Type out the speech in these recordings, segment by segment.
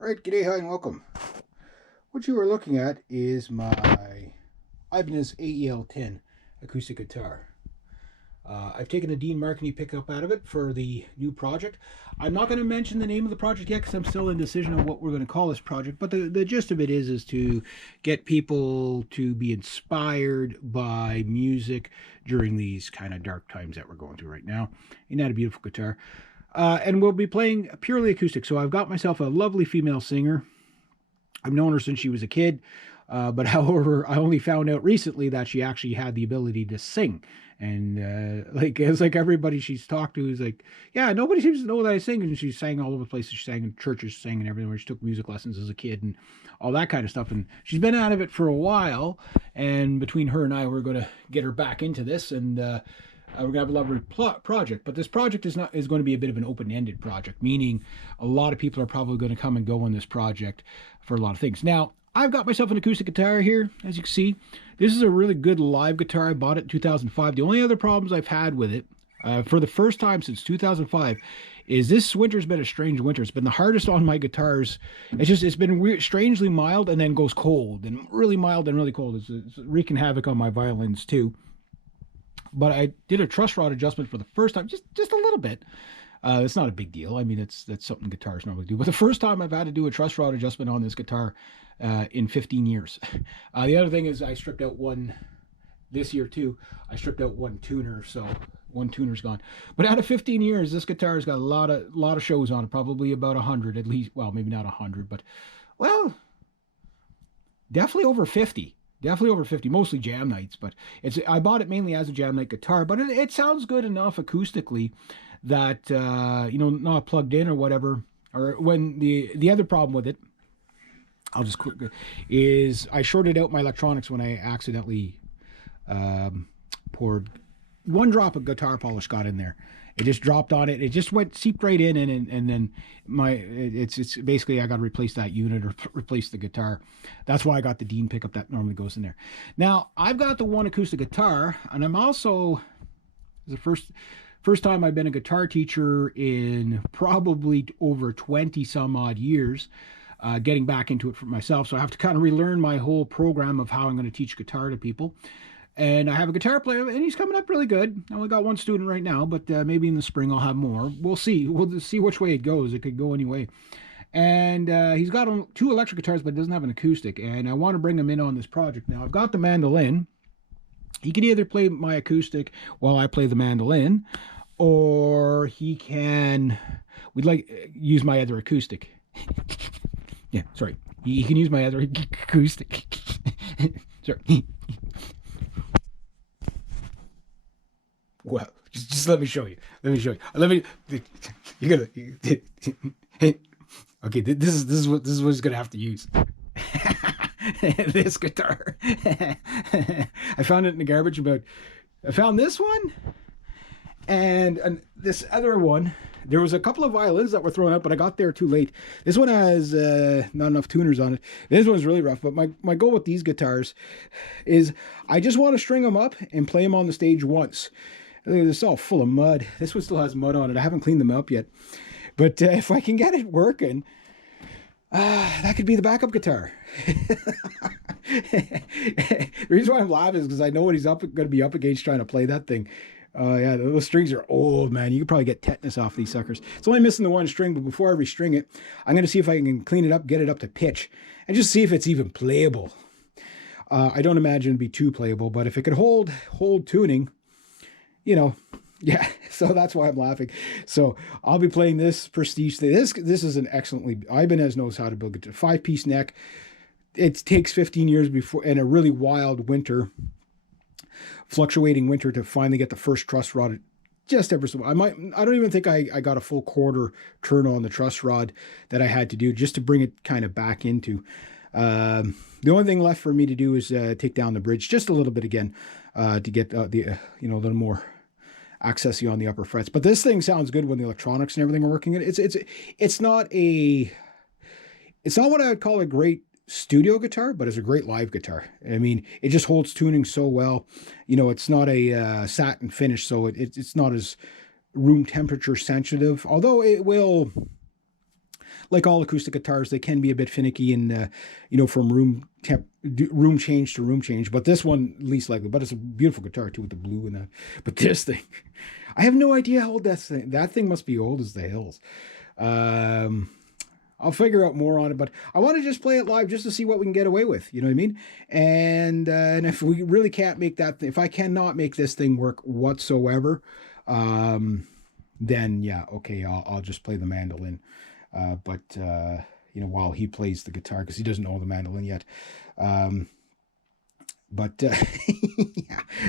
All right, g'day, hi, and welcome. What you are looking at is my Ibanez AEL10 acoustic guitar. I've taken a Dean Markney pickup out of it for the new project. I'm not going to mention the name of the project yet because I'm still in decision on what we're going to call this project, but the gist of it is to get people to be inspired by music during these kind of dark times that we're going through right now. Isn't that a beautiful guitar? And we'll be playing purely acoustic. So I've got myself a lovely female singer. I've known her since she was a kid. But however, I only found out recently that she actually had the ability to sing. And it's like everybody she's talked to is like, yeah, nobody seems to know that I sing. And she sang all over the place. She sang in churches, sang and everywhere. She took music lessons as a kid and all that kind of stuff. And she's been out of it for a while. And between her and I, we're going to get her back into this. And we're gonna have a lovely project, but this project is going to be a bit of an open-ended project, meaning a lot of people are probably going to come and go on this project for a lot of things. Now, I've got myself an acoustic guitar here, as you can see. This is a really good live guitar. I bought it in 2005. The only other problems I've had with it, for the first time since 2005, is this winter's been a strange winter. It's been the hardest on my guitars. It's been strangely mild and then goes cold, and really mild and really cold. It's wreaking havoc on my violins too. But I did a truss rod adjustment for the first time, just a little bit. It's not a big deal. I mean, that's something guitars normally do. But the first time I've had to do a truss rod adjustment on this guitar in 15 years. The other thing is I stripped out one this year too. I stripped out one tuner, so one tuner's gone. But out of 15 years, this guitar's got a lot of shows on it. Probably about 100 at least. Well, maybe not 100, but well, definitely over 50. Definitely over 50, mostly jam nights, but I bought it mainly as a jam night guitar, but it sounds good enough acoustically that not plugged in or whatever. Or when the other problem with it, I'll just quick, is I shorted out my electronics when I accidentally poured one drop of guitar polish got in there. It just dropped on it. It just seeped right in, and then it's basically I got to replace that unit or replace the guitar. That's why I got the Dean pickup that normally goes in there. Now I've got the one acoustic guitar, and I'm also the first time I've been a guitar teacher in probably over 20 some odd years. Getting back into it for myself, so I have to kind of relearn my whole program of how I'm going to teach guitar to people. And I have a guitar player, and he's coming up really good. I only got one student right now, but maybe in the spring I'll have more. We'll see. We'll see which way it goes. It could go any way. And he's got two electric guitars, but doesn't have an acoustic. And I want to bring him in on this project. Now, I've got the mandolin. He can either play my acoustic while I play the mandolin, or he can, use my other acoustic. Yeah, sorry. He can use my other acoustic. Sorry. Well, just let me show you. Let me show you. You're gonna. Okay, this is what he's gonna have to use. This guitar. I found it in the garbage. I found this one and this other one. There was a couple of violins that were thrown out, but I got there too late. This one has not enough tuners on it. This one's really rough, but my goal with these guitars is I just want to string them up and play them on the stage once. It's all full of mud. This one still has mud on it. I haven't cleaned them up yet. But if I can get it working, that could be the backup guitar. The reason why I'm laughing is because I know what he's going to be up against trying to play that thing. Yeah, those strings are old, man. You could probably get tetanus off these suckers. It's only missing the one string, but before I restring it, I'm going to see if I can clean it up, get it up to pitch, and just see if it's even playable. I don't imagine it'd be too playable, but if it could hold tuning, yeah. So that's why I'm laughing. So I'll be playing this Prestige thing. This is an excellently, Ibanez knows how to build a 5-piece neck. It takes 15 years before, in a really wild winter, fluctuating winter, to finally get the first truss rod just ever so. I don't even think I got a full quarter turn on the truss rod that I had to do just to bring it kind of back into. The only thing left for me to do is take down the bridge just a little bit again to get a little more accessing on the upper frets. But this thing sounds good when the electronics and everything are working. It's not what I would call a great studio guitar, but it's a great live guitar. I mean, it just holds tuning so well. It's not a satin finish, so it's not as room temperature sensitive, although it will, like all acoustic guitars, they can be a bit finicky in, from room change to room change. But this one, least likely. But it's a beautiful guitar too with the blue and that. But this thing, I have no idea how old that thing must be old as the hills. I'll figure out more on it, but I want to just play it live just to see what we can get away with. You know what I mean? And if we really can't make that, if I cannot make this thing work whatsoever, then yeah, okay, I'll just play the mandolin. While he plays the guitar, because he doesn't know the mandolin yet. Yeah,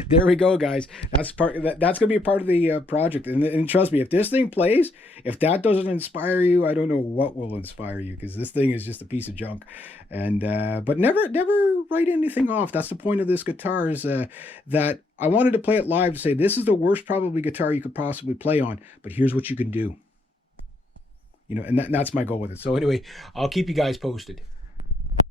there we go, guys. That's gonna be a part of the project, and trust me, if this thing plays, if that doesn't inspire you, I don't know what will inspire you, because this thing is just a piece of junk. And but never write anything off. That's the point of this guitar, is that I wanted to play it live to say this is the worst probably guitar you could possibly play on, but here's what you can do. And that's my goal with it. So anyway, I'll keep you guys posted.